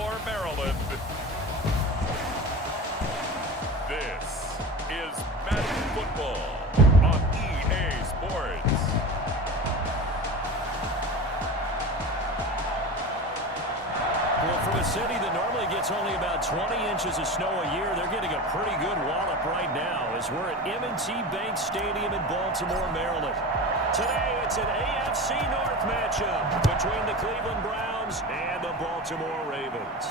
Baltimore, Maryland. This is Madden Football on EA Sports. Well, for a city that normally gets only about 20 inches of snow a year, they're getting a pretty good wallop right now as we're at M&T Bank Stadium in Baltimore, Maryland. Today, it's an AFC North matchup between the Cleveland Browns and the Baltimore Ravens.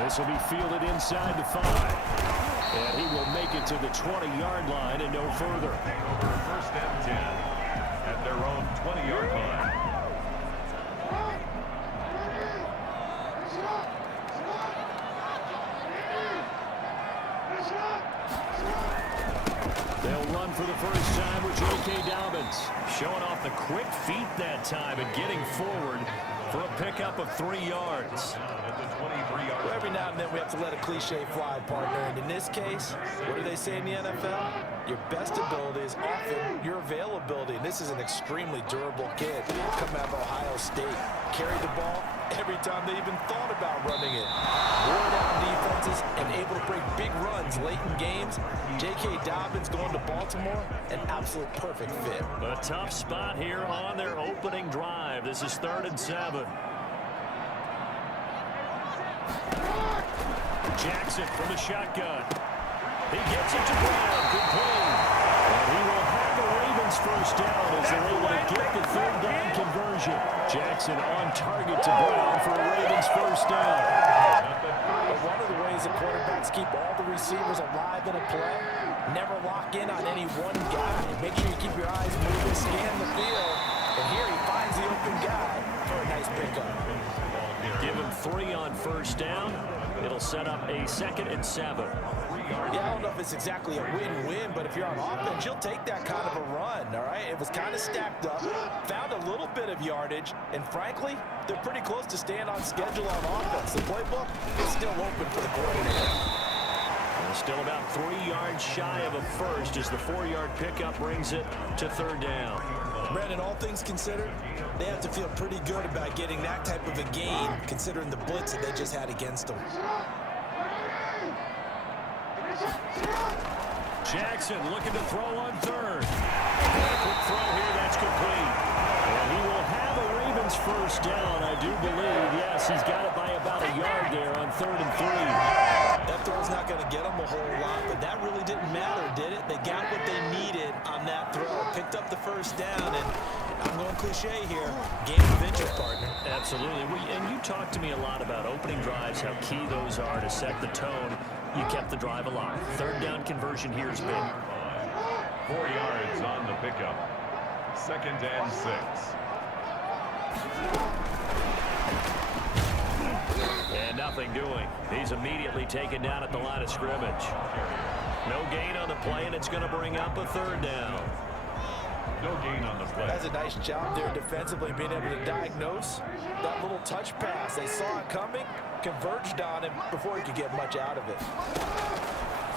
This will be fielded inside the 5. And he will make it to the 20-yard line and no further. First and 10 at their own 20-yard line. They'll run for the first time with J.K. Dobbins. Showing off the quick feet that time and getting forward for a pickup of 3 yards. Well, every now and then we have to let a cliche fly, partner. And in this case, what do they say in the NFL? Your best ability is often your availability. And this is an extremely durable kid coming out of Ohio State. Carried the ball every time they even thought about running it. Wore down defenses and able to break big runs late in games. J.K. Dobbins going to Baltimore, an absolute perfect fit. A tough spot here on their opening drive. This is 3rd and 7. Jackson from the shotgun. He gets it to Brown. Good play. And he will have the Ravens first down as they're able to get the 3rd down conversion. Jackson on target to Brown for a Ravens first down. But one of the ways that quarterbacks keep all the receivers alive in a play, never lock in on any one guy. Make sure you keep your eyes moving, scan the field. And here he finds the open guy for a nice pickup. Give him 3 on first down. It'll set up a 2nd and 7. Yeah, I don't know if it's exactly a win-win, but if you're on offense, you'll take that kind of a run, all right? It was kind of stacked up, found a little bit of yardage, and frankly, they're pretty close to staying on schedule on offense. The playbook is still open for the coordinator. Still about 3 yards shy of a first as the 4-yard pickup brings it to 3rd down. Brandon, all things considered, they have to feel pretty good about getting that type of a gain, considering the blitz that they just had against them. Jackson looking to throw on 3rd. Quick throw here, that's complete. And he will have a Ravens first down, I do believe. Yes, he's got it by about a yard there on 3rd and 3. That throw's not going to get them a whole lot, but that really didn't matter, did it? They got what they needed on that throw. Picked up the first down, and I'm going cliche here. Game of inches, partner. Absolutely. And you talked to me a lot about opening drives, how key those are to set the tone. You kept the drive alive. 3rd down conversion here is big. 4 yards on the pickup. 2nd and 6. And nothing doing. He's immediately taken down at the line of scrimmage. No gain on the play, and it's going to bring up a 3rd down. No gain on the play. That's a nice job there defensively, being able to diagnose that little touch pass. They saw it coming, converged on him before he could get much out of it.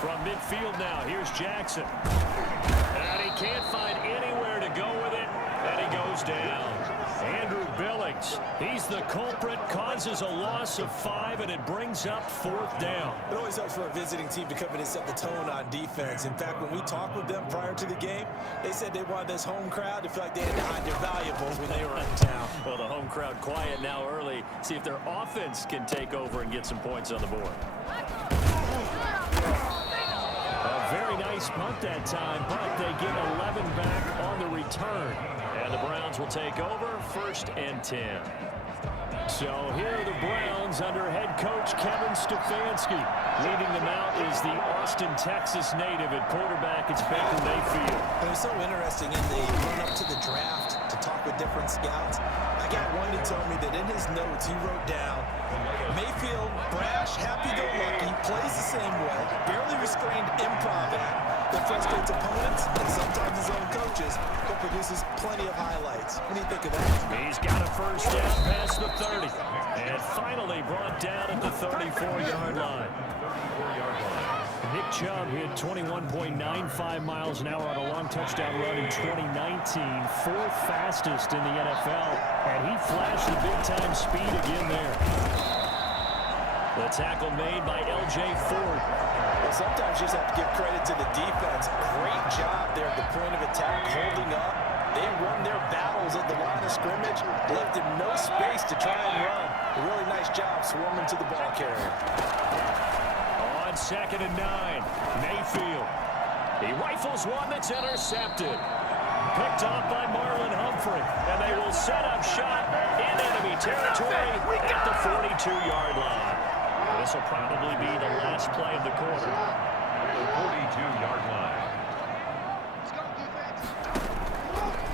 From midfield now, here's Jackson. And he can't find anywhere to go with it, and he goes down. Andrew Billings, he's the culprit, causes a loss of 5, and it brings up 4th down. It always helps for a visiting team to come in and set the tone on defense. In fact, when we talked with them prior to the game, they said they wanted this home crowd to feel like they had to hide their valuables when they were in town. Well, the home crowd quiet now early. See if their offense can take over and get some points on the board. A very nice punt that time, but they get 11 back on the return. And the Browns will take over 1st and 10. So here are the Browns under head coach Kevin Stefanski. Leading them out is the Austin, Texas native at quarterback. It's Baker Mayfield. It was so interesting in the run-up to the draft to talk with different scouts. I got one who told me that in his notes he wrote down, Mayfield, brash, happy-go-lucky, plays the same way, barely restrained improv act that frustrates opponents and sometimes his own coaches, but produces plenty of highlights. What do you think of that? He's got a first down past the 30. And finally brought down at the 34-yard line. Nick Chubb hit 21.95 miles an hour on a long touchdown run in 2019, 4th fastest in the NFL, and he flashed the big-time speed again there. The tackle made by L.J. Ford. Well, sometimes you just have to give credit to the defense. Great job there at the point of attack, holding up. They won their battles at the line of scrimmage, left him no space to try and run. A really nice job swarming to the ball carrier. On 2nd and 9, Mayfield. He rifles one that's intercepted. Picked off by Marlon Humphrey. And they will set up shop in enemy territory at the 42-yard line. This will probably be the last play of the quarter. The 42-yard line.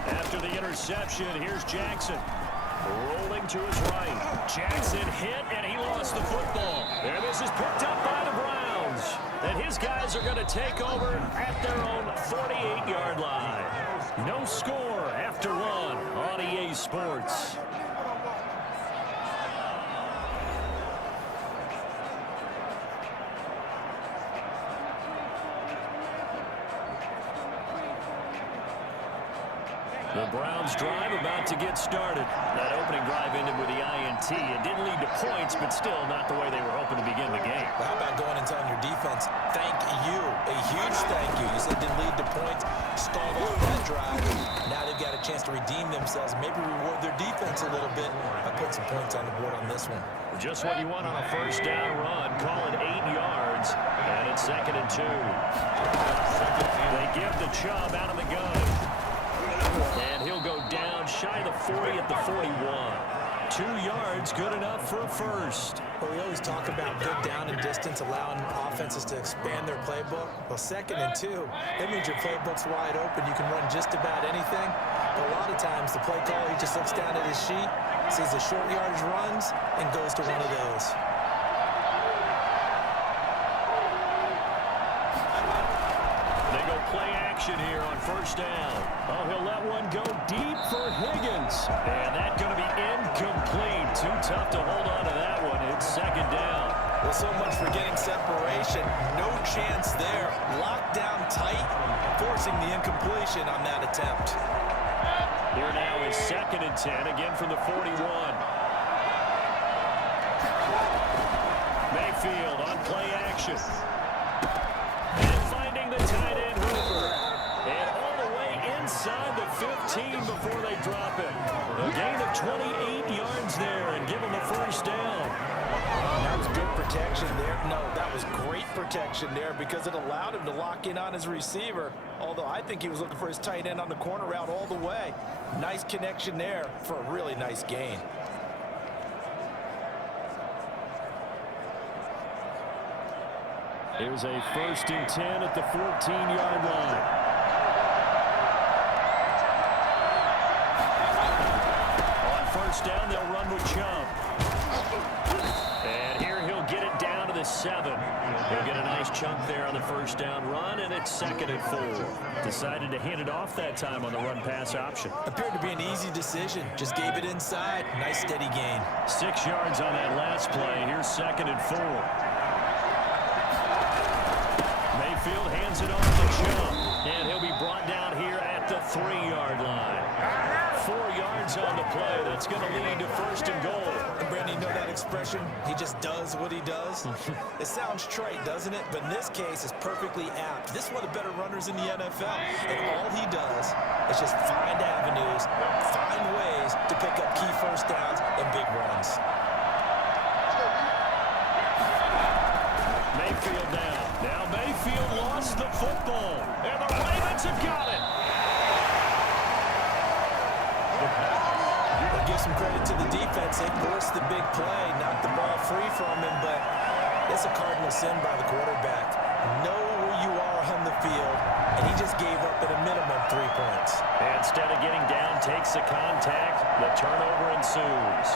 After the interception, here's Jackson. Rolling to his right. Jackson hit, and he lost the football. And this is picked up by the Browns. And his guys are going to take over at their own 48-yard line. No score after one on EA Sports. The Browns drive about to get started. That opening drive ended with the INT. It didn't lead to points, but still not the way they were hoping to begin the game. How about going and telling your defense, thank you, a huge thank you. You said it didn't lead to points, stalled off that drive. Now they've got a chance to redeem themselves, maybe reward their defense a little bit. I put some points on the board on this one. Just what you want on a first down run. Call it 8 yards, and it's 2nd and 2. They give the Chubb out of the gun. And he'll go down shy of the 40 at the 41. 2 yards, good enough for a first. Well, we always talk about good down and distance, allowing offenses to expand their playbook. Well, 2nd and 2, that means your playbook's wide open. You can run just about anything. But a lot of times, the play caller, he just looks down at his sheet, sees the short yardage runs, and goes to one of those. They go play action here on first down. Oh, he'll let one go deep for Higgins. And that's going to be incomplete. Too tough to hold on to that one. It's 2nd down. Well, so much for getting separation. No chance there. Locked down tight, forcing the incompletion on that attempt. Here now is 2nd and 10, again from the 41. Mayfield on play action. And finding the tight end Hoover. And all the way inside the 15 before they drop it. A gain of 28 yards there and give him a first down. That was good protection there. No, that was great protection there because it allowed him to lock in on his receiver. Although I think he was looking for his tight end on the corner route all the way. Nice connection there for a really nice gain. Here's a 1st and 10 at the 14-yard line. On first down, they'll run with Chubb. And here he'll get it down to the 7. He'll get a nice chunk there on the first down run, and it's 2nd and 4. Decided to hand it off that time on the run-pass option. Appeared to be an easy decision. Just gave it inside. Nice steady gain. 6 yards on that last play. Here's 2nd and 4. Mayfield hands it off to Chubb, and he'll be brought down here at the 3-yard line. 4 yards on the play. That's going to lead to 1st and goal. And Brandon, you know that expression? He just does what he does. It sounds trite, doesn't it? But in this case, it's perfectly apt. This is one of the better runners in the NFL. And all he does is just find avenues, find ways to pick up key first downs and big runs. Mayfield now. Now Mayfield lost the football. And the Ravens have got it. We'll give some credit to the defense. They forced the big play, knocked the ball free from him, but it's a cardinal sin by the quarterback. Know where you are on the field, and he just gave up at a minimum 3 points. Instead of getting down, takes the contact. The turnover ensues.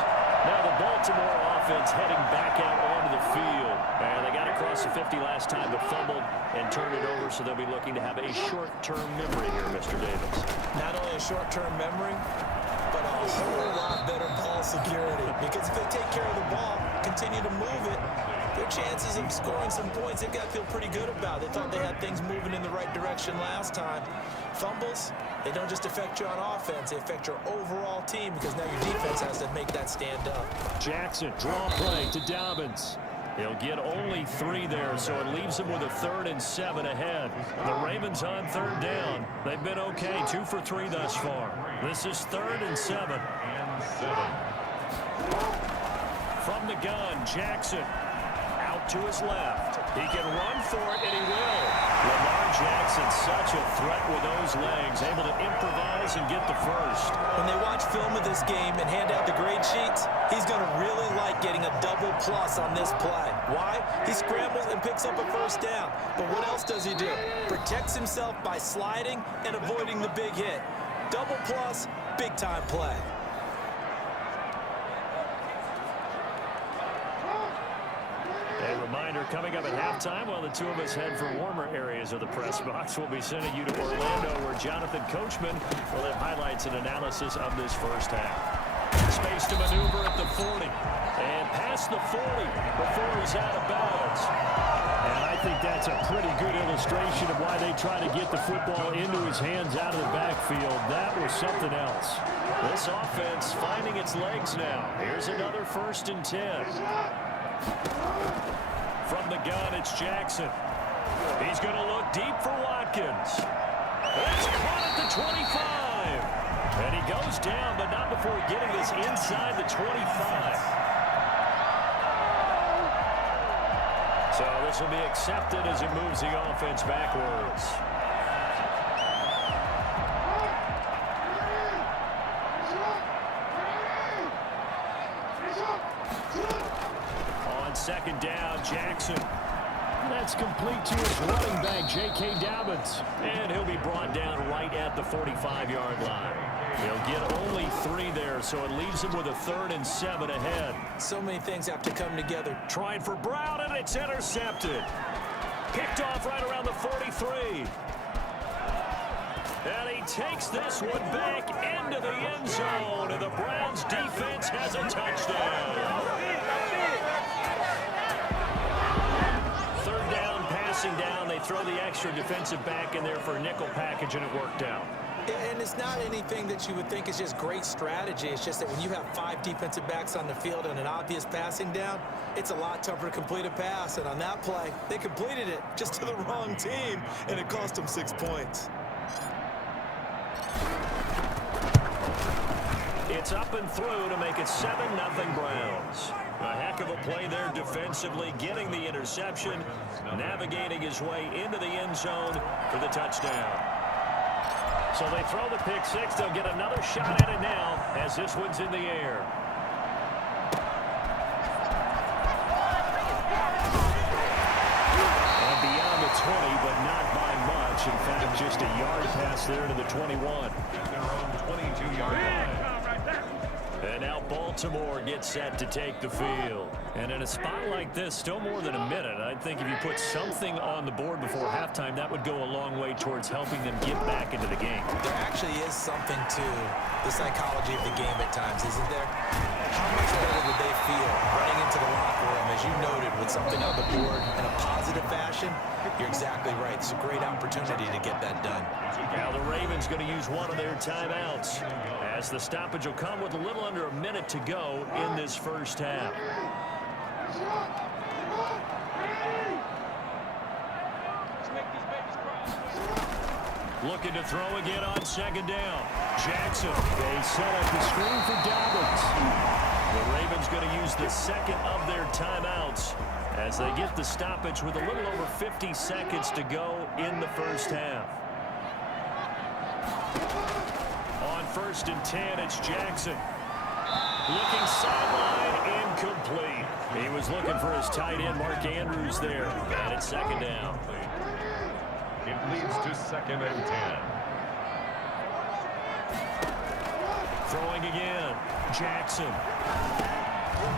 Now the Baltimore offense heading back out onto the field. And they got across the 50 last time, but fumbled and turned it over, so they'll be looking to have a short-term memory here, Mr. Davis. Not only a short-term memory, but a whole lot better ball security. Because if they take care of the ball, continue to move it, their chances of scoring some points, they've got to feel pretty good about. They thought they had things moving in the right direction last time. Fumbles, they don't just affect you on offense, they affect your overall team because now your defense has to make that stand up. Jackson, draw play to Dobbins. He'll get only 3 there, so it leaves him with a 3rd and 7 ahead. The Ravens on 3rd down. They've been okay, 2 for 3 thus far. This is 3rd and 7. From the gun, Jackson out to his left. He can run for it, and he will. Lamar Jackson, such a threat with those legs, able to improvise and get the first. When they watch film of this game and hand out the grade sheets, he's going to really like getting a double plus on this play. Why? He scrambles and picks up a first down. But what else does he do? Protects himself by sliding and avoiding the big hit. Double plus, big-time play. A reminder, coming up at halftime, while the two of us head for warmer areas of the press box, we'll be sending you to Orlando, where Jonathan Coachman will have highlights and analysis of this first half. Space to maneuver at the 40. And past the 40 before he's out of bounds. And I think that's a pretty good illustration of why they try to get the football into his hands out of the backfield. That was something else. This offense finding its legs now. Here's another 1st and 10. From the gun, it's Jackson. He's going to look deep for Watkins. It's caught at the 25. And he goes down, but not before getting this inside the 25. So this will be accepted as it moves the offense backwards. On 2nd down, Jackson. That's complete to his running back, J.K. Dobbins. And he'll be brought down right at the 45-yard line. He'll get only 3 there, so it leaves him with a 3rd and 7 ahead. So many things have to come together. Trying for Brown, and it's intercepted. Picked off right around the 43. And he takes this one back into the end zone, and the Browns defense has a touchdown. 3rd down, passing down. They throw the extra defensive back in there for a nickel package, and it worked out. And it's not anything that you would think is just great strategy. It's just that when you have 5 defensive backs on the field and an obvious passing down, it's a lot tougher to complete a pass. And on that play, they completed it just to the wrong team, and it cost them 6 points. It's up and through to make it 7-0 Browns. A heck of a play there defensively, getting the interception, navigating his way into the end zone for the touchdown. So they throw the pick 6. They'll get another shot at it now as this one's in the air. And beyond the 20, but not by much. In fact, just a yard pass there to the 21. Their own 22-yard line. And now Baltimore gets set to take the field. And in a spot like this, still more than a minute, I think if you put something on the board before halftime, that would go a long way towards helping them get back into the game. There actually is something to the psychology of the game at times, isn't there? How much better would they feel running into the locker room, as you noted, with something on the board in a positive fashion? You're exactly right. It's a great opportunity to get that done. Now the Ravens going to use one of their timeouts, as the stoppage will come with a little under a minute to go in this first half. Looking to throw again on 2nd down. Jackson, they set up the screen for Dobbins. The Ravens going to use the 2nd of their timeouts as they get the stoppage with a little over 50 seconds to go in the first half. On 1st and 10, it's Jackson. Looking sideline, incomplete. He was looking for his tight end, Mark Andrews, there. And it's 2nd down. It leads to 2nd and 10. Throwing again, Jackson.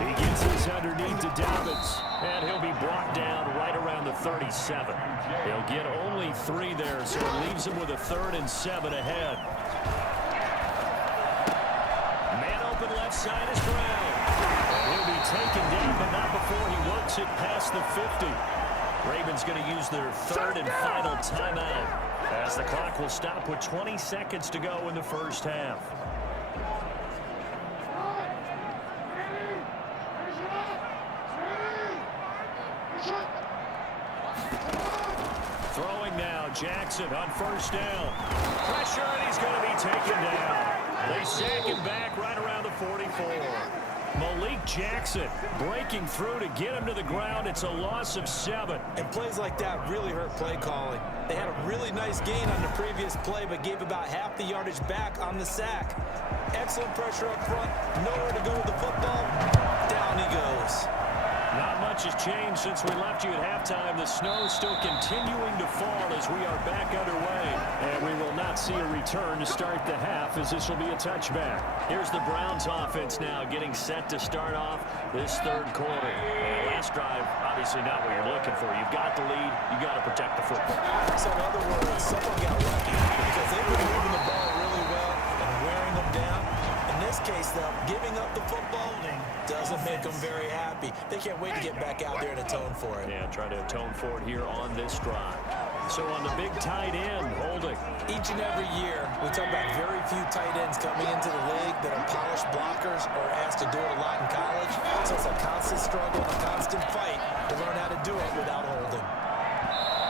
He gets this underneath to Dobbins, and he'll be brought down right around the 37. He'll get only 3 there, so it leaves him with a 3rd and 7 ahead. Man open left side is Brown. And he'll be taken down, but not before he works it past the 50. Ravens going to use their 3rd and final timeout, as the clock will stop with 20 seconds to go in the first half. Jackson on first down. Pressure, and he's going to be taken down. They sack him back right around the 44. Malik Jackson breaking through to get him to the ground. It's a loss of 7. And plays like that really hurt play calling. They had a really nice gain on the previous play, but gave about half the yardage back on the sack. Excellent pressure up front. Nowhere to go with the football. Down he goes. Not much has changed since we left you at halftime. The snow still continuing to fall as we are back underway. And we will not see a return to start the half, as this will be a touchback. Here's the Browns offense now getting set to start off this third quarter. Last drive, obviously not what you're looking for. You've got the lead. You've got to protect the football. So in other words, someone got lucky because they've been moving the ball really well and wearing them down. In this case, though, giving up the football doesn't make them very happy. They can't wait to get back out there and atone for it. Yeah, try to atone for it here on this drive. So on the big tight end, holding. Each and every year, we talk about very few tight ends coming into the league that are polished blockers or asked to do it a lot in college. So it's a constant struggle and a constant fight to learn how to do it without holding.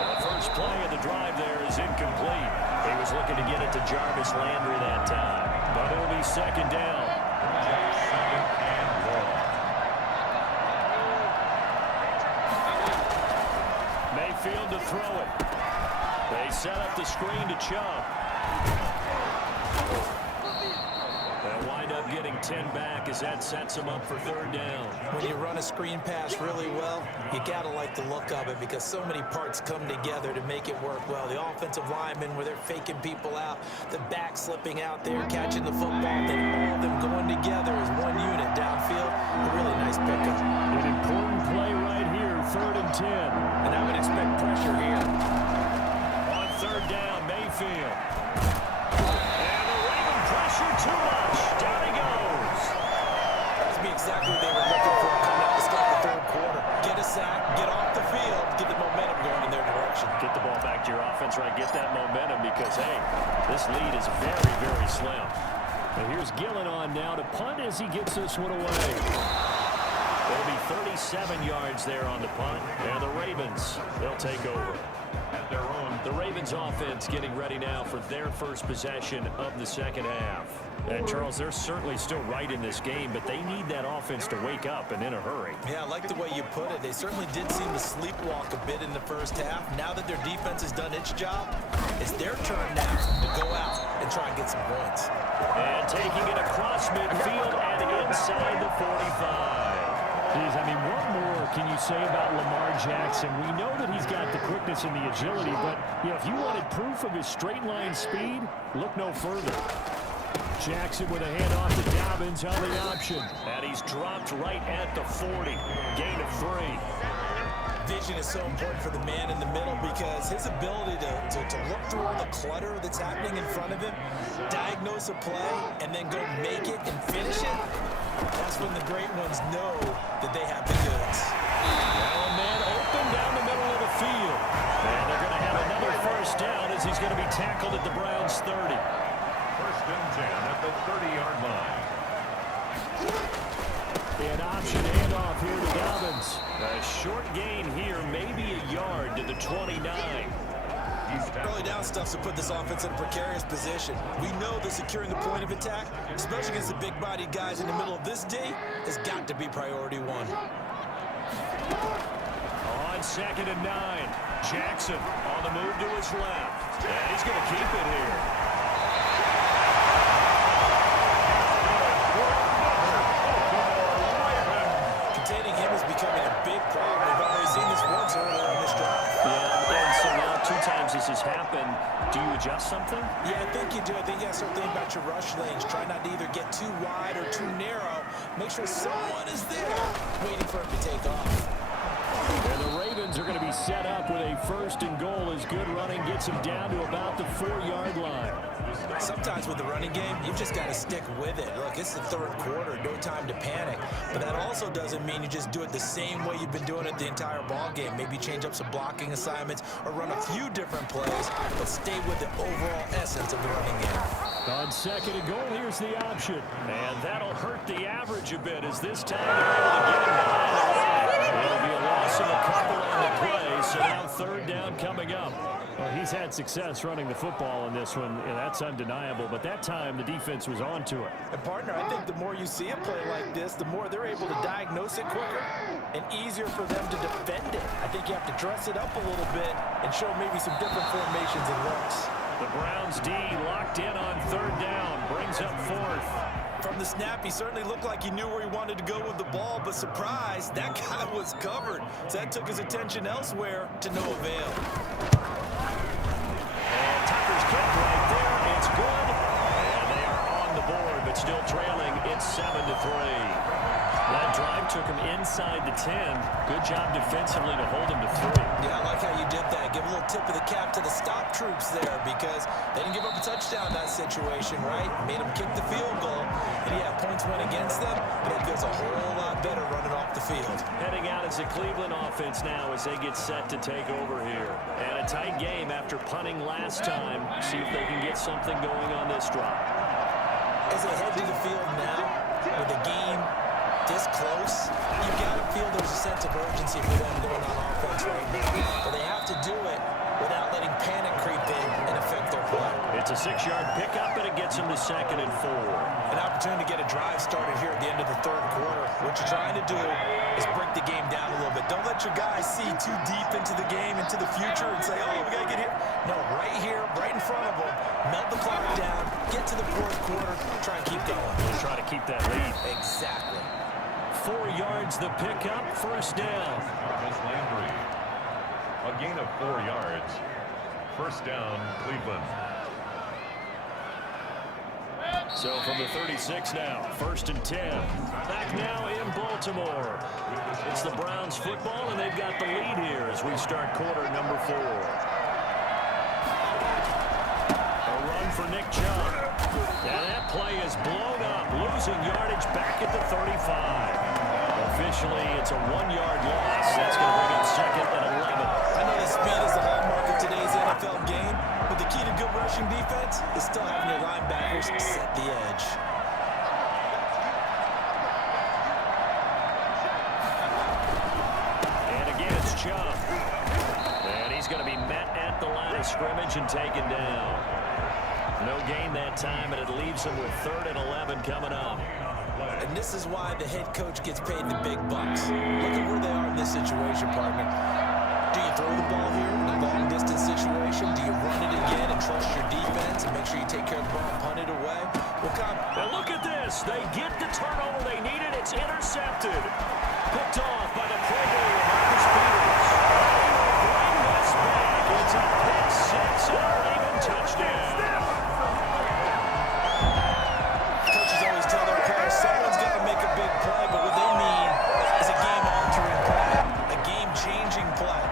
The first play of the drive there is incomplete. He was looking to get it to Jarvis Landry that time. But it'll be second down. Mayfield to throw it. They set up the screen to Chubb. They'll wind up getting 10 back as that sets them up for third down. When you run a screen pass really well, you got to like the look of it because so many parts come together to make it work well. The offensive linemen where they're faking people out, the back slipping out there, catching the football, then all of them going together as one unit downfield. A really nice pickup. An important play right here, 3rd and 10. And I would expect pressure here. On third down, Mayfield. And the Raven pressure too much. Down he goes. That would be exactly what they were looking for coming out to start the third quarter. Get a sack, get off the field, get the momentum going in their direction. Get the ball back to your offense, right? Get that momentum because, hey, this lead is very, very slim. And here's Gillen on now to punt as he gets this one away. It'll be 37 yards there on the punt. And the Ravens, they'll take over. At their own. The Ravens offense getting ready now for their first possession of the second half. And, Charles, they're certainly still right in this game, but they need that offense to wake up and in a hurry. Yeah, I like the way you put it. They certainly did seem to sleepwalk a bit in the first half. Now that their defense has done its job, it's their turn now to go out and try and get some points. And taking it across midfield and inside the 45. Geez, I mean, what more can you say about Lamar Jackson? We know that he's got the quickness and the agility, but you know, if you wanted proof of his straight line speed, look no further. Jackson with a handoff to Dobbins on the option. And he's dropped right at the 40. Gain of 3. Vision is so important for the man in the middle because his ability to look through all the clutter that's happening in front of him, diagnose a play, and then go make it and finish it, that's when the great ones know that they have the goods. Now a man open down the middle of the field. And they're going to have another first down as he's going to be tackled at the Browns' 30. First and 10 at the 30-yard line. An option handoff here to Dobbins. A short gain here, maybe a yard to the 29. Early down stuff to put this offense in a precarious position. We know that securing the point of attack, especially against the big-bodied guys in the middle of this D, has got to be priority one. On 2nd and 9, Jackson on the move to his left. And he's going to keep it here. Containing him is becoming a big problem. We've already seen this once earlier in this drive. Yeah, and so now 2 times this has happened. Do you adjust something? Yeah, I think you do. I think you got to start thinking about your rush lanes. Try not to either get too wide or too narrow. Make sure someone is there waiting for him to take off. And the Ravens are going to be set up with a 1st and goal as good running gets him down to about the 4-yard line. Sometimes with the running game, you've just got to stick with it. Look, it's the third quarter, no time to panic. But that also doesn't mean you just do it the same way you've been doing it the entire ball game. Maybe change up some blocking assignments or run a few different plays, but stay with the overall essence of the running game. On 2nd and goal, here's the option. And that'll hurt the average a bit as this time they're able to get him down. It'll be a loss of a couple on the play, so now 3rd down coming up. Well, he's had success running the football in this one, and that's undeniable. But that time, the defense was on to it. And, partner, I think the more you see a play like this, the more they're able to diagnose it quicker and easier for them to defend it. I think you have to dress it up a little bit and show maybe some different formations and looks. The Browns D locked in on third down, brings up fourth. From the snap, he certainly looked like he knew where he wanted to go with the ball, but surprise, that guy was covered. So that took his attention elsewhere to no avail. And Tucker's kick right there. It's good. And they are on the board, but still trailing. It's 7-3. That drive took him inside the 10. Good job defensively to hold him to 3. Yeah, I like how you did that. Give a little tip of the cap to the stop troops there because they didn't give up a touchdown in that situation, right? Made them kick the field goal. And yeah, points went against them, but it feels a whole lot better running off the field. Heading out as the Cleveland offense now as they get set to take over here. And a tight game after punting last time. See if they can get something going on this drive. As they head to the field now with the game this close, you've got to feel there's a sense of urgency for them going on offense right now. But they have to do it without letting panic creep in and affect their play. It's a 6-yard pickup, and it gets them to 2nd and 4. An opportunity to get a drive started here at the end of the third quarter. What you're trying to do is break the game down a little bit. Don't let your guys see too deep into the game, into the future, and say, oh, we got to get here. No, right here, right in front of them, melt the clock down, get to the fourth quarter, try and keep going. We'll try to keep that lead. Exactly. 4 yards the pickup, first down. Jarvis Landry. A gain of 4 yards. First down, Cleveland. So from the 36 now, 1st and 10. Back now in Baltimore. It's the Browns football, and they've got the lead here as we start quarter number 4. A run for Nick Chubb. And that play is blown up, losing yardage back at the 35. Officially, it's a 1-yard loss. That's going to bring up 2nd and 11. I know the speed is the hallmark of today's NFL game, but the key to good rushing defense is still having your linebackers set the edge. And again, it's Chubb. And he's going to be met at the line of scrimmage and taken down. No gain that time, and it leaves him with 3rd and 11 coming up. And this is why the head coach gets paid the big bucks. Look at where they are in this situation, partner. Do you throw the ball here in a long-distance situation? Do you run it again and trust your defense and make sure you take care of the ball and punt it away? And look at this. They get the turnover they needed. It's intercepted. Picked off by the Pro Bowler, Marcus Peters. They will bring this back. It's a pick 6 and a Raven touchdown. Coaches always tell their players someone's got to make a big play, but what they mean is a game-altering play, a game-changing play,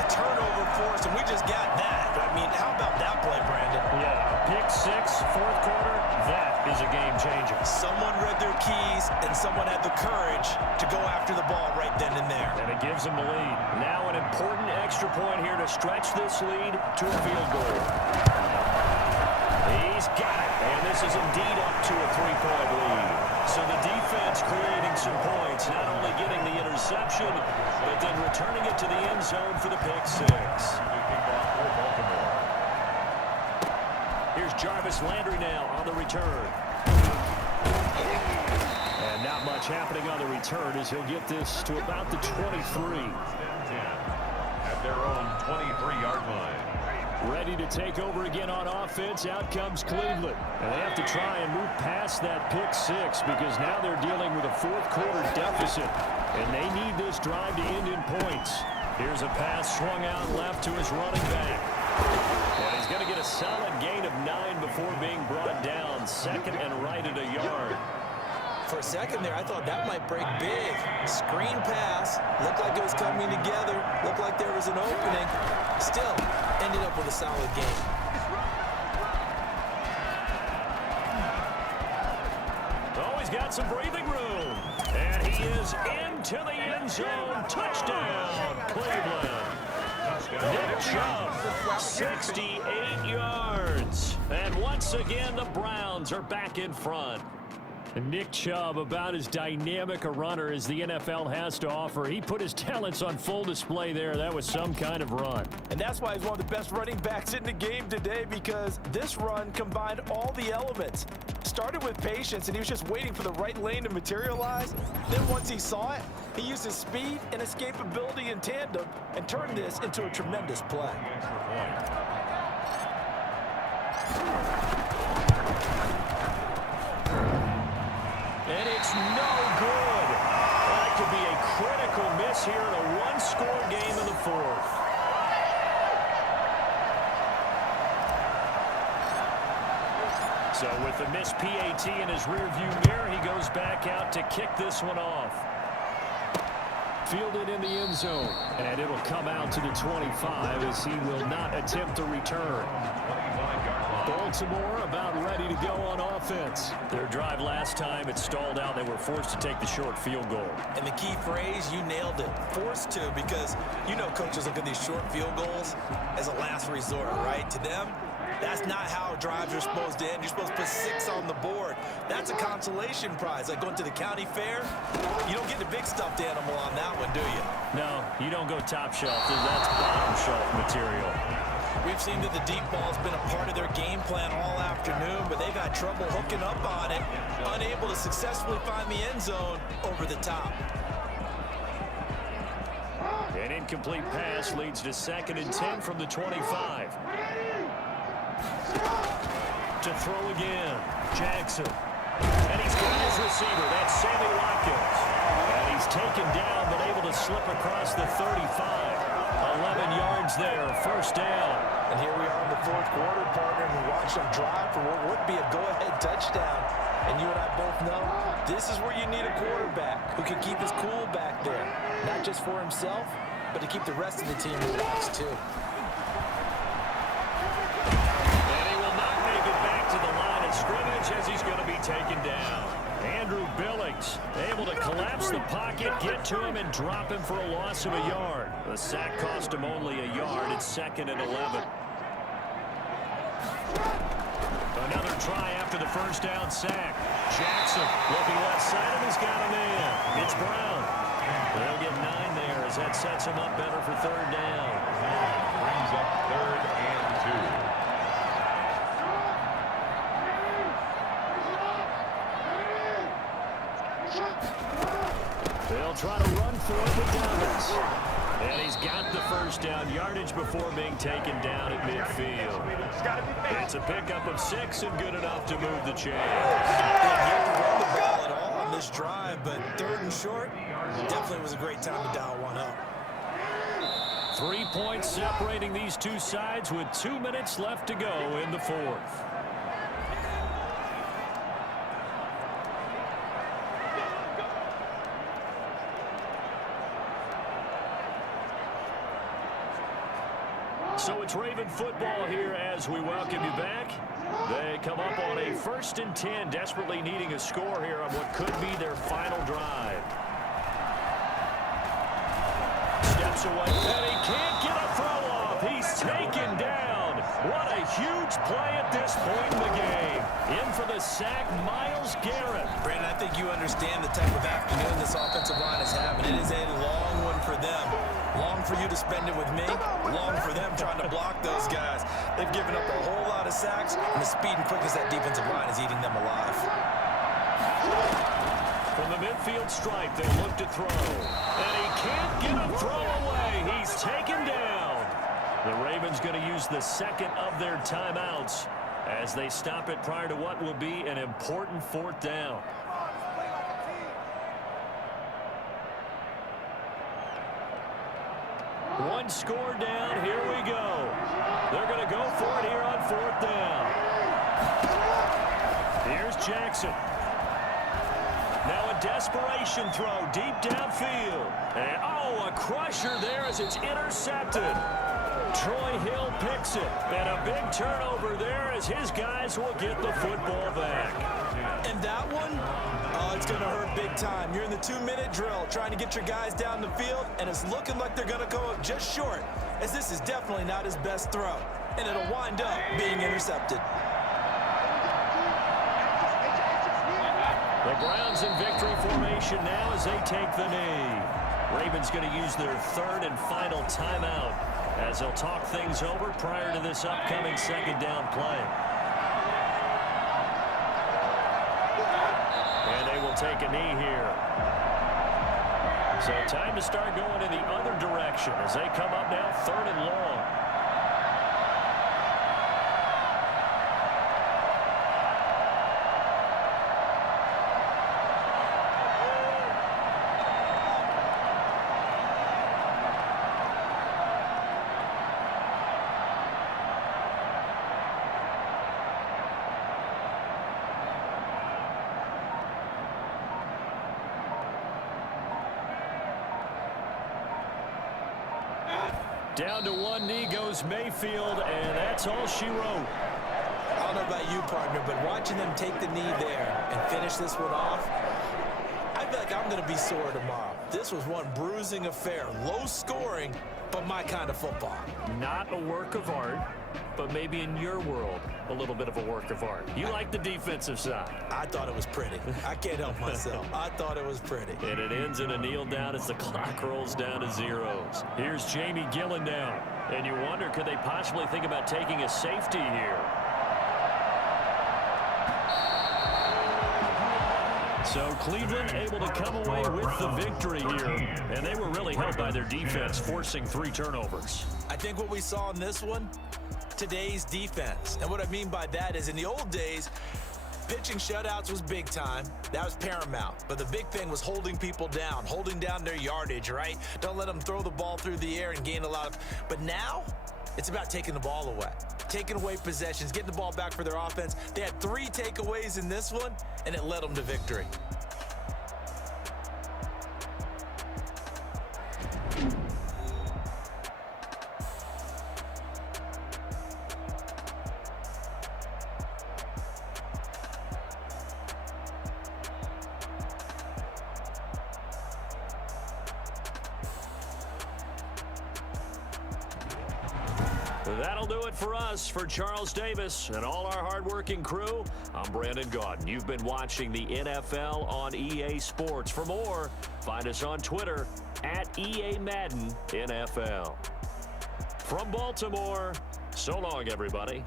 a turnover force, and we just got that. I mean, how about that play, Brandon? Yeah, pick 6, 4th quarter. That is a game changer. Someone read their keys, and someone had the courage to go after the ball right then and there. And it gives them the lead. Now an important extra point here to stretch this lead to a field goal. He's got it. And this is indeed up to a 3-point lead. So the defense creating some points, not only getting the interception, but then returning it to the end zone for the pick 6. Here's Jarvis Landry now on the return. And not much happening on the return as he'll get this to about the 23. At their own 23-yard line. Ready to take over again on offense. Out comes Cleveland. And they have to try and move past that pick 6 because now they're dealing with a 4th quarter deficit. And they need this drive to end in points. Here's a pass swung out left to his running back. And he's going to get a solid gain of 9 before being brought down. 2nd and right at a yard. For a second there, I thought that might break big. Screen pass. Looked like it was coming together. Looked like there was an opening. Still, ended up with a solid game. Oh, he's got some breathing room. And he is into the end zone. Touchdown, Cleveland. Nick Chubb, 68 yards. And once again, the Browns are back in front. And Nick Chubb, about as dynamic a runner as the NFL has to offer. He put his talents on full display there. That was some kind of run. And that's why he's one of the best running backs in the game today, because this run combined all the elements. Started with patience, and he was just waiting for the right lane to materialize. Then once he saw it, he used his speed and escapability in tandem and turned this into a tremendous play. And it's no good. That could be a critical miss here in a one-score game in the fourth. So with the missed PAT in his rearview mirror, he goes back out to kick this one off. Fielded in the end zone. And it'll come out to the 25 as he will not attempt to return. Baltimore about ready to go on offense. Their drive last time, it stalled out. They were forced to take the short field goal. And the key phrase, you nailed it. Forced to, because you know coaches look at these short field goals as a last resort, right? To them, that's not how drives are supposed to end. You're supposed to put 6 on the board. That's a consolation prize. Like going to the county fair, you don't get the big stuffed animal on that one, do you? No, you don't go top shelf. That's bottom shelf material. We've seen that the deep ball's been a part of their game plan all afternoon, but they've had trouble hooking up on it, unable to successfully find the end zone over the top. An incomplete pass leads to 2nd and 10 from the 25. To throw again, Jackson. And he's got his receiver. That's Sammy Watkins. And he's taken down, but able to slip across the 35. 11 yards there, 1st down. And here we are in the 4th quarter, partner, and we watch them drive for what would be a go-ahead touchdown. And you and I both know this is where you need a quarterback who can keep his cool back there. Not just for himself, but to keep the rest of the team relaxed, too. And he will not make it back to the line of scrimmage as he's going to be taken down. Andrew Billings able to collapse the pocket, get to him, and drop him for a loss of a yard. The sack cost him only a yard. It's 2nd and 11. Another try after the 1st down sack. Jackson looking left side, and he's got a man. It's Brown. They'll get 9 there as that sets him up better for 3rd down. Brings up 3rd and 2. They'll try to run for it with Douglas. And he's got the 1st down yardage before being taken down at midfield. It's a pickup of 6 and good enough to move the chains. They didn't get to run the ball at all on this drive, but 3rd and short definitely was a great time to dial one up. 3 points separating these two sides with 2 minutes left to go in the 4th. So it's Raven football here as we welcome you back. They come up on a 1st and 10, desperately needing a score here on what could be their final drive. Steps away, and he can't get a throw off. He's taken down. What a huge play at this point in the game. In for the sack, Myles Garrett. Brandon, I think you understand the type of afternoon this offensive line is having. It is a long one for them. Long for you to spend it with me. Long for them trying to block those guys. They've given up a whole lot of sacks, and the speed and quickness that defensive line is eating them alive. From the midfield stripe, they look to throw. And he can't get a throw away. He's taken down. The Ravens going to use the 2nd of their timeouts as they stop it prior to what will be an important 4th down. One score down. Here we go. They're going to go for it here on 4th down. Here's Jackson. Now a desperation throw deep downfield. And, oh, a crusher there as it's intercepted. Troy Hill picks it. And a big turnover there as his guys will get the football back. And that one, it's going to hurt big time. You're in the 2-minute drill trying to get your guys down the field, and it's looking like they're going to go up just short, as this is definitely not his best throw. And it'll wind up being intercepted. The Browns in victory formation now as they take the knee. Ravens going to use their third and final timeout as they'll talk things over prior to this upcoming second down play. And they will take a knee here. So time to start going in the other direction as they come up now third and long. Down to one knee goes Mayfield, and that's all she wrote. I don't know about you, partner, but watching them take the knee there and finish this one off, I feel like I'm going to be sore tomorrow. This was one bruising affair, low scoring, but my kind of football. Not a work of art, but maybe in your world, a little bit of a work of art. You like the defensive side. I thought it was pretty. I can't help myself. I thought it was pretty. And it ends in a kneel down as the clock rolls down to zeros. Here's Jamie Gillen down. And you wonder, could they possibly think about taking a safety here? So Cleveland able to come away with the victory here. And they were really helped by their defense, forcing 3 turnovers. I think what we saw in this one, today's defense. And what I mean by that is in the old days, pitching shutouts was big time. That was paramount. But the big thing was holding people down, holding down their yardage, right? Don't let them throw the ball through the air and gain a lot of... But now, it's about taking the ball away. Taking away possessions, getting the ball back for their offense. They had 3 takeaways in this one, and it led them to victory. That'll do it for us. For Charles Davis and all our hardworking crew, I'm Brandon Gaudin. You've been watching the NFL on EA Sports. For more, find us on Twitter at EA Madden NFL. From Baltimore, so long, everybody.